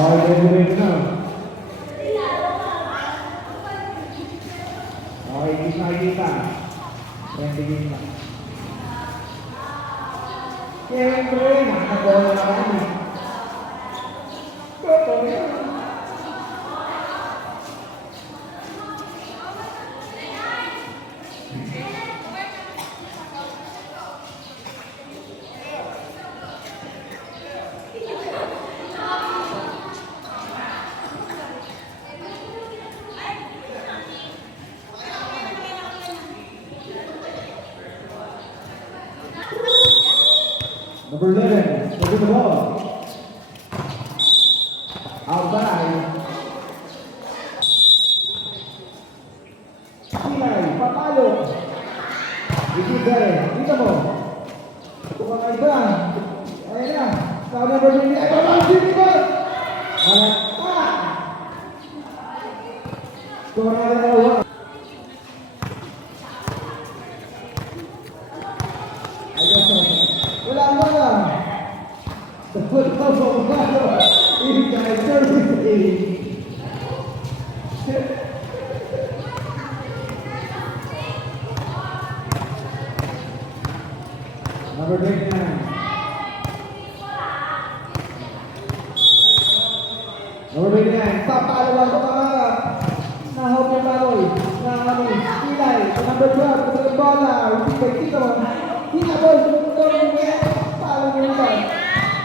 ready na. Okay, kita. 20 game na. Siyempre, nakakabola na kami. Totoo yan. Number 11, over the ball. Outside. Sinay, papalo. Ikigay, kita mo. Tukang ay ba? Ayan na. Sa number 20, ay babang sinipot. Malata. Score na dalawa. Wala mo na. Ikigay, service. Number 29. Number 29. Papalawan ko pangarap. Nahop yung baloy. Nahamin. Kilay. Number 12. Ito yung bola. Ikigay dito. Hinabol. Tumutong yung mga. Palang yung iba.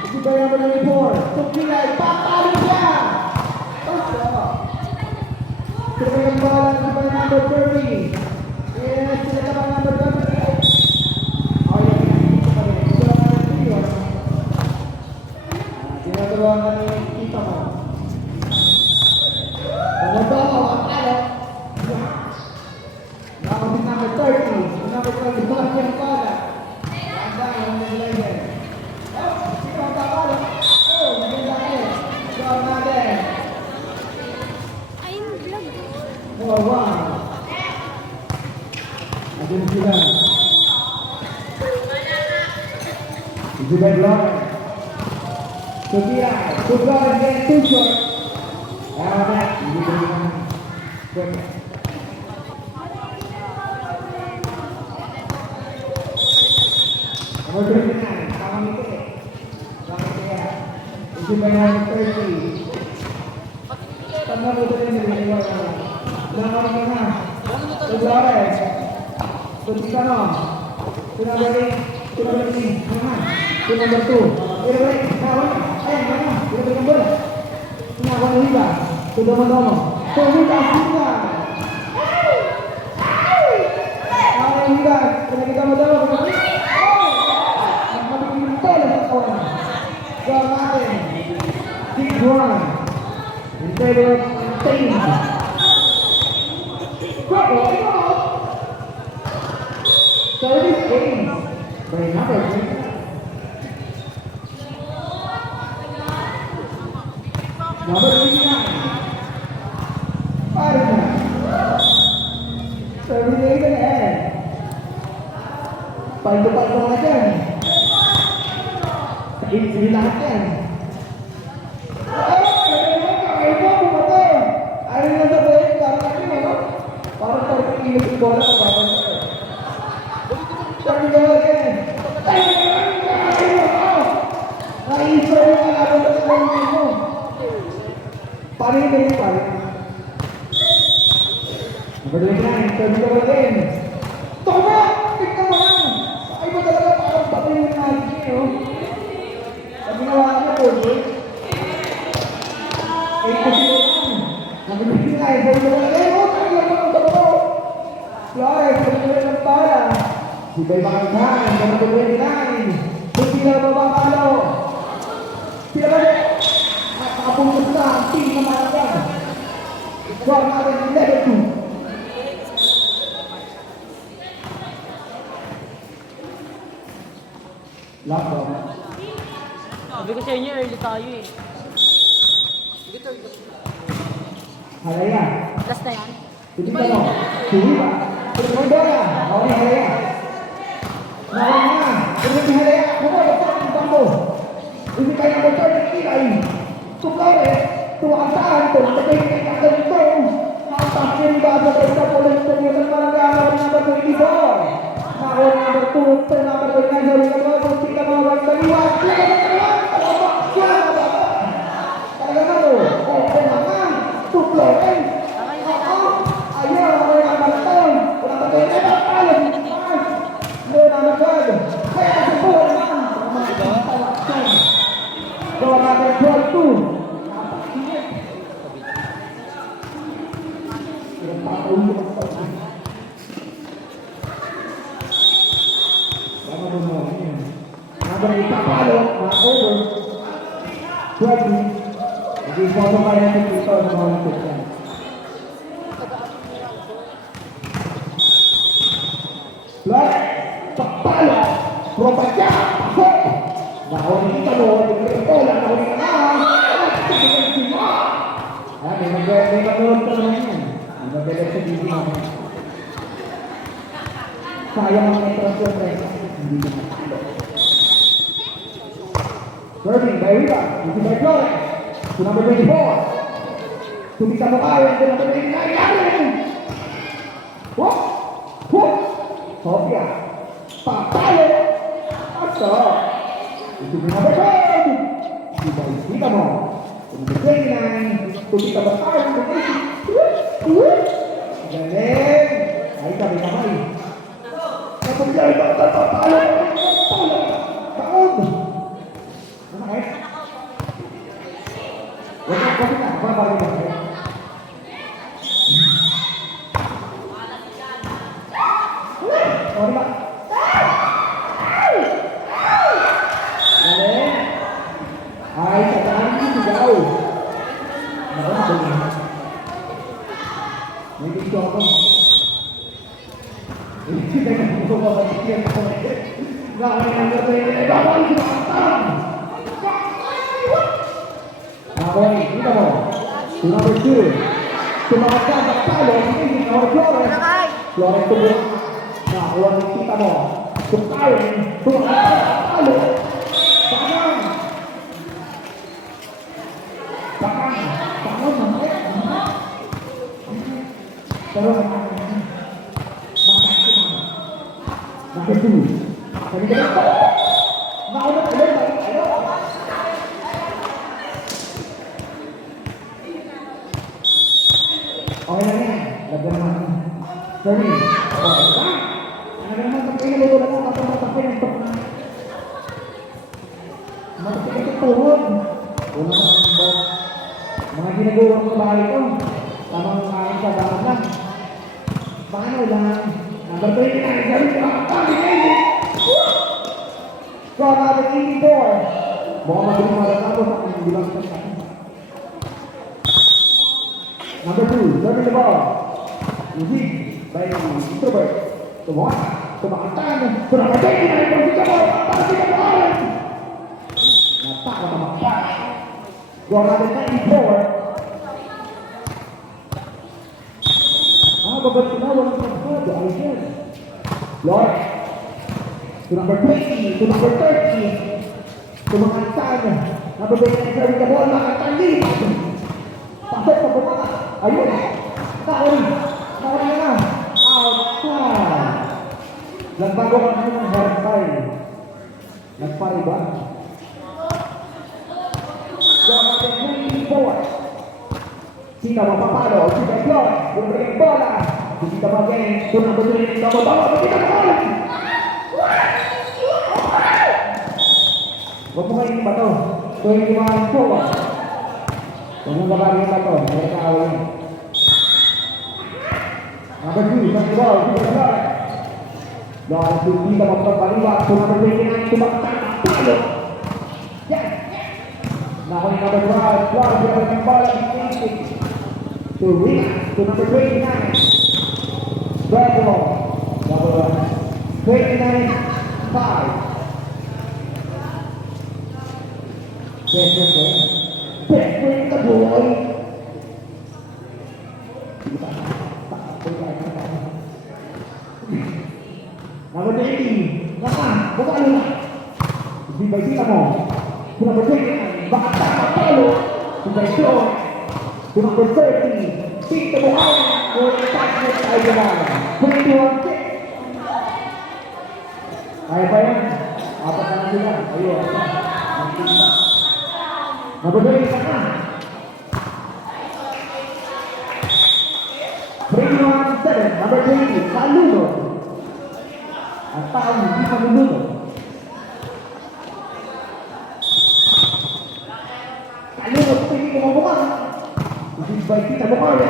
Ikigay number 24. Kilay. Papalang siya. Oso. Ito yung bola. Number 30. Yes. Sila ka pa number 30. Tinatawag na kita mo. Pagod ako, matalo. Nakapit number 30. Number 30, bola yung pala. Handa yung naglayan. Oh, sino ang tatalo? Oh, naglayan kayo. Gawin natin. Ayun, vlog. Oh, wow. Adun sila. Ibigay block. Sofia, good block again, too short. That, ibigay naman. Good. Number 29, Kamamite. Kamamite. Ibigay naman 30. Tanda mo ito rin, ibigay naman. Lamang ka na. Flores. Sofia, Pinabalik. Naman. Number 2. Pinabalik. Kawan. Ayan, mana? Pinabalik ang bola. Pinakuha ng hiba. Tudomo-domo. Pumita, hiba. Kawan ng hiba. Pinagkita-mo-domo. Magpapagin tela sa kawan. Gawin natin. Big one. In favor of team. Go! Service game. By number 29. Number 89. Para na. Service game na yan. Paldo-paldo nga dyan. Sige lahat yan. Ito, pumatay. Ayaw na sabihin, parang torpilin yung bola sa babang sa Sabi ko again. Naisa yung kalaban sa kalaban mo. Paano yung ganyan pa? Number 29, sabi ko again. Toma! Tignan mo lang! Ay mo talaga parang patay yung natin eh, oh. Sabi na wala na po, eh. Eh, kasi ko lang. Number 29, sabi ko again. Oh, talaga mo ang tabo. Flores, sabi ko lang para. Iba'y makakahan, number 29. Kung sila babakalo. Sila ba rin? Nakapuntos na ang team na malagan. Score natin ang level 2. Laptop. Sabi ko sa inyo, early tayo eh. Ito. Halaya. Last na yan. Hindi ka mo. Suhiba. Pagkakandara. Okay, halaya. Nawang na. Pagkakandara halaya. Kumulot sa ating bambo. Hindi kayo mo 30 kilay. Tukare. Tulad na kayo ganito. Nakapasyon ba sa kayo sa pulis sa iyo ng Marangara number 24? Ako number 2 sa number 29 sa Rica Boy. Kung sila mga wag baliwag. Talaga na mo. Okay naman. Tuploin. Ayaw. Ako yung number 10. Wala ba kayo? Ito tayo. No number 12. Kaya kasi po naman. Go number 12. Habang ipapalo, over 12. Hindi po ako kaya ng dito sa mga nagsisan. Plus, papalo, propagya, pasok. Nakawin kita mo, nagkakita lang, nakawin ka na. May mag-doon ka naman yan. May mag-doon sa TV naman. Sayang ang may transfer rate. Hindi na matalo. Serving by Riva. This is by Flores. To number 24. Tumita mo kayo. To number 29. Yarin! Whoop! Whoop! Sofia. Papalo! Paso! This is number 12. Tumita mo. To number 29. Tumita mo kayo. Whoop! Galing! Ay, kami-kamay. Kapag-yay ba? Papalo! Papalo! Baon! Huwag ka kasi na, parang ba? Sorry ba? Galing! Ay, sa daan ko sigaw. Naku, nakulit. May dito ako. Hindi na ko mabasikiyan ako. Nakalingan ko sa'yo. Eh, bawal ko makatang! Nakawin, kita mo. To number 2. Tumakas ka sa talo. Hindi na ako Flores. Flores tubos. Nakakuha ng kita mo. Tukain. Tumakas ka sa talo. Bakang. Bakang. Bakang. Mamaya. Pero bakang. Number 2. Kami ka ito. Nauna ka lang. Okay lang yan. Lagyan naman. Sorry. Okay lang. Ano naman tapay na luto na mo. Kapag matapay ng tok na. Matapay ka tuhod. Una ka ng bot. Mga ginagawa ko sa bahay ko. Tamang kain sa dapat lang. Paano lang? Number 29. Gawin ka. Pag-ibig. From number 84. Mukhang magaling malatapos sa hindi lang sa akin. Number 2, serving the ball. Music by Introvert. Tumakatan. Tumakatan. Tumakatan. Tumakatan. Natakot ang makpak. Go number 94. Babalik na. Walang pagkado. Ayos yan. Lord. To number 20. To number 30. Tumakatan. Nababalik na serving the ball. Nakatan din. Pasok sa bumaka. Ayun! Nauli! Nauli na! Outside! Nagbago ka naman ng hairstyle. Nagpariba. Gawin natin 24. Sita mapapalo. Sita Flor. Bumalik ang bola. Sita mag-game. Tunang batuloy ng bababawa. Sita mag-game. Huwag mo kayo yung bato. 21 forward. Huwag mong babagay yung bato. May kaaway yun. Number 2, sa ball, Peter Flores. Lord, hindi ka magpapaliwag. So number 29, tumaktan ang palo. Yes! Nako ni number 12, Flores, pinabalik ang bola, to Rina, to number 29. Bravo. Number 29, 5. Best friend ka, boy! Number 18, naka, bukalo na. Sibay sila mo. Kung number 29, baka tama talo. Sibay sila. to number 30, Tito Buhay, for the fastest Ideal. 21-6. Kaya pa yan. Apat na sila. Ayun. Number 20, isa na. 3-1-7, number 20, Saludo. Ang taong hindi pa nuluto. Saludo, hindi ko mabuka. This is by Tita Bukhari.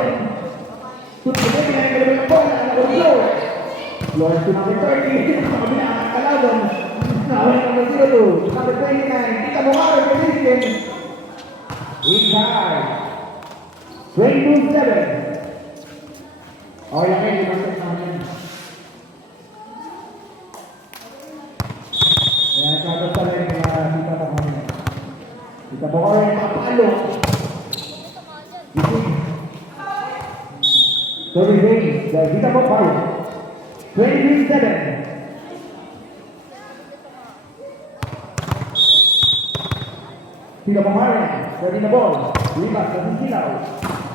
Tutuloy pinagkalabay ng bola, nag-flow. Flores to number 30, sa kabila ang kalaban. Nawin number 02, number 29, Tita Bukhari, President. Inside. 22-7. Okay, okay, limasok namin. Ayan, shoutout sa rin Tita Bukhari. Tita Bukhari, makapalo. Sorry, James. Tita Bukhari. 23-7. Tita Bukhari, ready na ball. Limas, nasisilaw.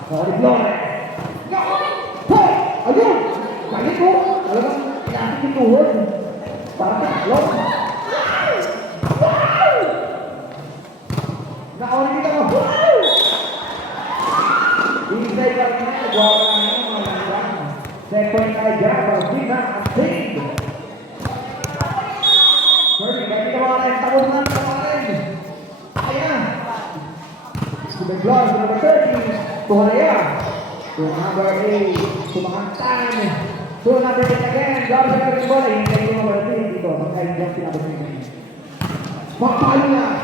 Sorry, Flores. Hoy! Ayun! Balik ko! Alam mo, pinasok yung tuhod. Para taklong. Wow! Nakawalan kita mo. Wow! Inside ka rin na. Nagawa ka lang yung mga langgam. Second kay Jabba. Gina at Sing. Sorry, kaya ginawa ka yung tapos na rin. Ayan. To the glove, number 30. Tuhaya. To number 8. Sumakantan. To number 10 again. Glove sa karing bola. Hintay ko number 3 dito. Magkain dyan si number 3. Magpalo na.